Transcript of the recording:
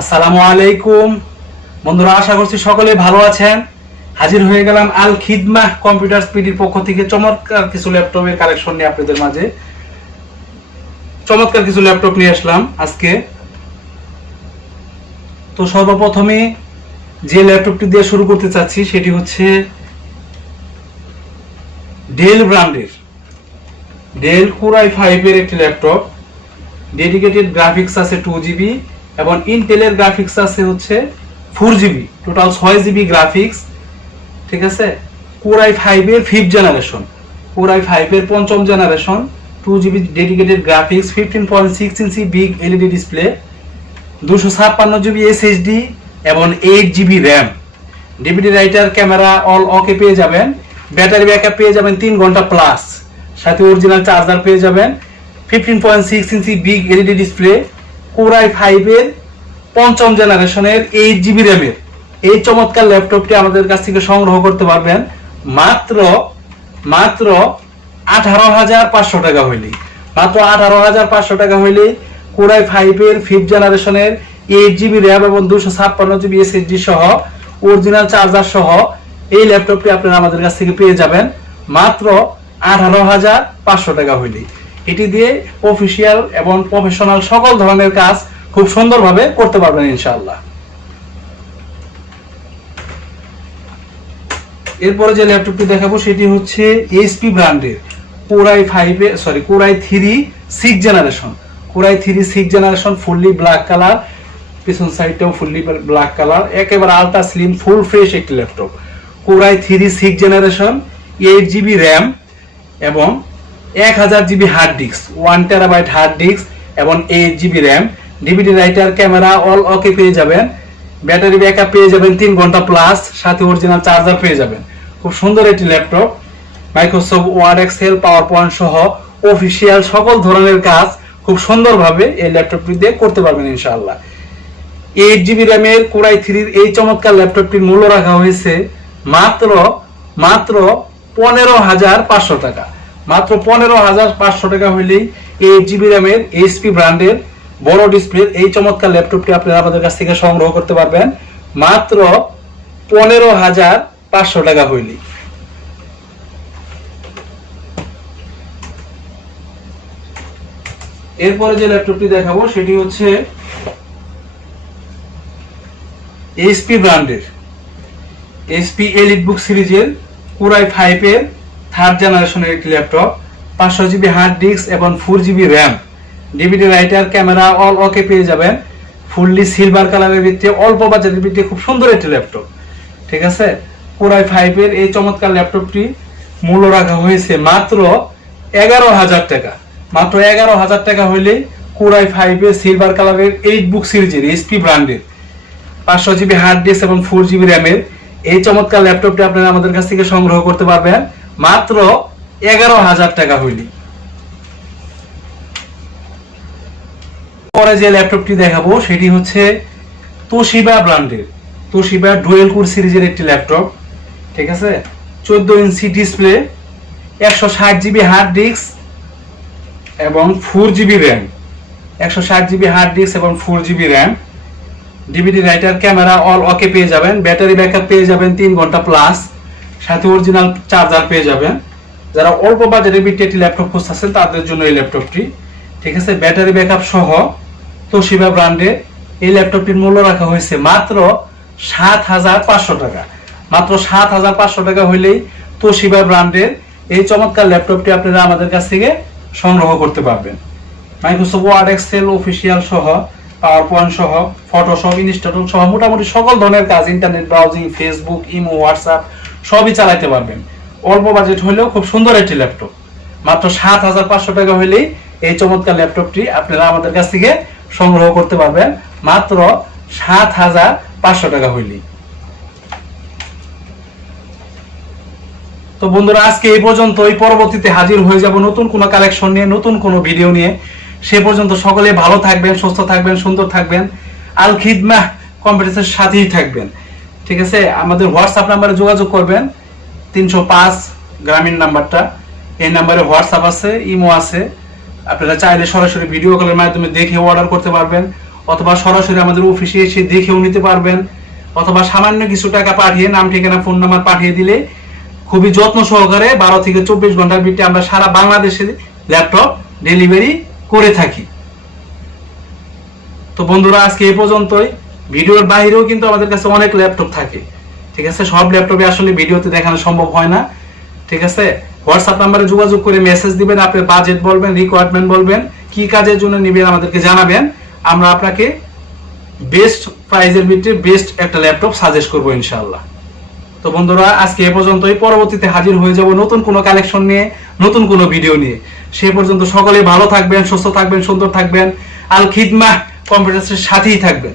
আসসালামু আলাইকুম। বন্ধুরা, আশা করছি সকলে ভালো আছেন। হাজির হয়ে গেলাম আল খিদমাহ কম্পিউটার স্পিডির পক্ষ থেকে। চমৎকার কিছু ল্যাপটপের কালেকশন নিয়ে আপনাদের মাঝে। চমৎকার কিছু ল্যাপটপ নিয়ে আসলাম আজকে। তো সর্বপ্রথমে যে ল্যাপটপটি দিয়ে শুরু করতে চাচ্ছি, সেটি হচ্ছে ডেল ব্র্যান্ডের। ডেল কুরাই ফাইভের একটি ল্যাপটপ। ডেডিকেটেড গ্রাফিক্স আছে টু জিবি এবং ইন্টেলের গ্রাফিক্স আছে হচ্ছে ফোর জিবি টোটাল ছয় জিবি গ্রাফিক্স ঠিক আছে? কোরাই ফাইভের ফিফথ জেনারেশন কোরাই ফাইভের পঞ্চম generation two GB dedicated graphics fifteen point six inch big LED display দুশো ছাপ্পান্ন জিবি এসএসডি এবং eight GB RAM DVD writer camera all okay পেয়ে যাবেন। ব্যাটারি ব্যাকআপ পেয়ে যাবেন তিন ঘণ্টা প্লাস সাথে অরিজিনাল চার্জার পেয়ে যাবেন। Fifteen point six inch big LED display core i ফাইভের পঞ্চম জেনারেশনের এইট জিবি র্যামের এই চমৎকার ল্যাপটপটি আমাদের কাছ থেকে সংগ্রহ করতে পারবেন মাত্র মাত্র আঠারো হাজার পাঁচশো টাকা হইলে। মাত্র আঠারো হাজার পাঁচশো টাকা হইলে কোরাই ফাইভের ফিফথ জেনারেশনের এইট জিবি র্যাম এবং দুশো ছাপ্পান্ন জিবি এসএসডি সহ অরিজিনাল চার্জার সহ এই ল্যাপটপটি আপনারা আমাদের কাছ থেকে পেয়ে যাবেন। মাত্র আঠারো হাজার পাঁচশো টাকা হইলেই এটি দিয়ে অফিসিয়াল এবং প্রফেশনাল সকল ধরনের কাজ খুব সুন্দরভাবে করতে পারবেন ইনশাআল্লাহ। এরপরে যে ল্যাপটপটি দেখাবো সেটি হচ্ছে এইচপি ব্র্যান্ডের কোরাই ফাইভে sorry core i three six generation core i three six generation fully black colour পিছন সাইডটাও ফুললি ব্ল্যাক কালার একেবারে আলট্রা স্লিম ফুল ফ্রেশ একটি laptop. Core i three six generation eight GB RAM এবং এক হাজার GB hard disk one terabyte hard disk এবং eight GB RAM DVD writer camera all okay পেয়ে যাবেন। Battery backup পেয়ে যাবেন তিন ঘণ্টা প্লাস সাথে অরিজিনাল চার্জার পেয়ে যাবেন। খুব সুন্দর একটি laptop Microsoft Word Excel PowerPoint সহ অফিসিয়াল সকল ধরনের কাজ খুব সুন্দরভাবে এই ল্যাপটপটি দিয়ে করতে পারবেন ইনশাআল্লাহ। এইট জিবি র্যামের কোরাই থ্রির এই চমৎকার ল্যাপটপটির মূল্য রাখা হয়েছে মাত্র মাত্র পনেরো হাজার পাঁচশো টাকা। মাত্র পনেরো হাজার পাঁচশো টাকা হইলেই এইট জিবি র্যামের এইচপি ব্র্যান্ডের বড় ডিসপ্লের এই চমৎকার ল্যাপটপটি আপনারা আমাদের কাছ থেকে সংগ্রহ করতে পারবেন। মাত্র পনেরো হাজার পাঁচশো টাকা হইলেই। এরপরে যে ল্যাপটপটি দেখাবো, সেটি হচ্ছে এইচপি ব্র্যান্ডের এইচপি এলিট বুক সিরিজের কুরাই ফাইভের থার্ড জেনারেশনের একটি ল্যাপটপ পাঁচশো জিবি হার্ড ডিস্ক এবং four GB RAM DVD writer camera all okay পেয়ে যাবেন। ফুললি সিলভার কালারের ভিত্তি অল্প বাজারের ভিত্তি খুব সুন্দর একটি ল্যাপটপ ঠিক আছে? কোরাই ফাইভের এই চমৎকার ল্যাপটপটি মূল্য রাখা হয়েছে মাত্র এগারো হাজার টাকা। মাত্র এগারো হাজার টাকা হইলে কোরাই ফাইভের সিলভার কালারের এইট বুক সিরিজের এইচপি ব্র্যান্ডের পাঁচশো জিবি হার্ড ডিস্ক এবং ফোর জিবি র্যামের এই চমৎকার ল্যাপটপটি আপনারা আমাদের কাছ থেকে সংগ্রহ করতে পারবেন। মাত্র এগারো হাজার টাকা হইলে। পরে যে ল্যাপটপটি দেখাবো, সেটি হচ্ছে তোশিবা ব্র্যান্ডের। তোশিবা ডুয়েল কোর সিরিজের একটি ল্যাপটপ, ঠিক আছে? চোদ্দ ইঞ্চি ডিসপ্লে, একশো ষাট জিবি হার্ড ডিস্ক এবং ফোর জিবি র্যাম। একশো ষাট জিবি হার্ড ডিস্ক এবং four GB RAM. DVD writer, camera, all okay পেয়ে যাবেন। ব্যাটারি ব্যাকআপ পেয়ে যাবেন তিন ঘণ্টা প্লাস। সাথে অরিজিনাল চার্জার পেয়ে যাবেন। যারা অল্প বাজারে বিটি একটি ল্যাপটপ খুঁজতেছেন, তাদের জন্য এই ল্যাপটপটি ঠিক আছে ব্যাটারি ব্যাকআপ সহ তোশিবা ব্র্যান্ডে এই ল্যাপটপটির মূল্য রাখা হয়েছে মাত্র সাত হাজার পাঁচশো টাকা। মাত্র সাত হাজার পাঁচশো টাকা হইলেই তোশিবা ব্র্যান্ডের এই চমৎকার ল্যাপটপটি আপনারা আমাদের কাছ থেকে সংগ্রহ করতে পারবেন। মাইক্রোসফট ওয়ার্ড এক্সেল অফিসিয়াল সহ পাওয়ার পয়েন্ট সহ ফটোশপ ইনস্টাটল সহ, মোটামুটি সকল ধরনের কাজ internet browsing Facebook imo WhatsApp সবই চালাইতে পারবেন। অল্প বাজেট হলেও খুব সুন্দর একটি ল্যাপটপ মাত্র সাত হাজার পাঁচশো টাকা হলেই এই চমৎকার ল্যাপটপটি আপনারা আমাদের কাছ থেকে সংগ্রহ করতে পারবেন। মাত্র সাত হাজার পাঁচশো টাকা হইলেই। তো বন্ধুরা, আজকে এই পর্যন্ত পর্যন্তই। পরবর্তীতে হাজির হয়ে যাব নতুন কোনো কালেকশন নিয়ে, নতুন কোনো ভিডিও নিয়ে। সে পর্যন্ত সকলে ভালো থাকবেন, সুস্থ থাকবেন, সুন্দর থাকবেন। আল খিদমাহ কম্পিটিশনের সাথেই থাকবেন। ঠিক আছে? আমাদের হোয়াটসঅ্যাপ নাম্বারে যোগাযোগ করবেন। তিনশো পাঁচ গ্রামীণ নাম্বারটা। এই নাম্বারে হোয়াটসঅ্যাপ আছে, ইমো আছে। আপনারা চাইলে সরাসরি ভিডিও কলের মাধ্যমে দেখে অর্ডার করতে পারবেন, অথবা সরাসরি আমাদের অফিসে এসে দেখেও নিতে পারবেন, অথবা সামান্য কিছু টাকা পাঠিয়ে নাম, ঠিকানা ফোন নাম্বার পাঠিয়ে দিলে খুবই যত্ন সহকারে বারো থেকে চব্বিশ ঘণ্টার ভিতরে আমরা সারা বাংলাদেশে ল্যাপটপ ডেলিভারি করে থাকি। তো বন্ধুরা, আজকে এই পর্যন্তই। ভিডিওর বাইরেও কিন্তু আমাদের কাছে অনেক ল্যাপটপ থাকে, ঠিক আছে? সব ল্যাপটপে আসলে ভিডিওতে দেখানো সম্ভব হয় না, ঠিক আছে? হোয়াটসঅ্যাপ নাম্বারে যোগাযোগ করে মেসেজ দিবেন আপনার বাজেট বলবেন রিকোয়ারমেন্ট বলবেন, কি কাজের জন্য নেবেন আমাদেরকে জানাবেন। আমরা আপনাকে বেস্ট প্রাইজের ভিতরে বেস্ট একটা ল্যাপটপ সাজেস্ট করব ইনশাআল্লাহ। তো বন্ধুরা, আজকে এ পর্যন্তই। পরবর্তীতে হাজির হয়ে যাব নতুন কোনো কালেকশন নিয়ে, নতুন কোনো ভিডিও নিয়ে। সে পর্যন্ত সকলে ভালো থাকবেন, সুস্থ থাকবেন, সুন্দর থাকবেন। আল খিদমা কম্পিউটারের সাথেই থাকবেন।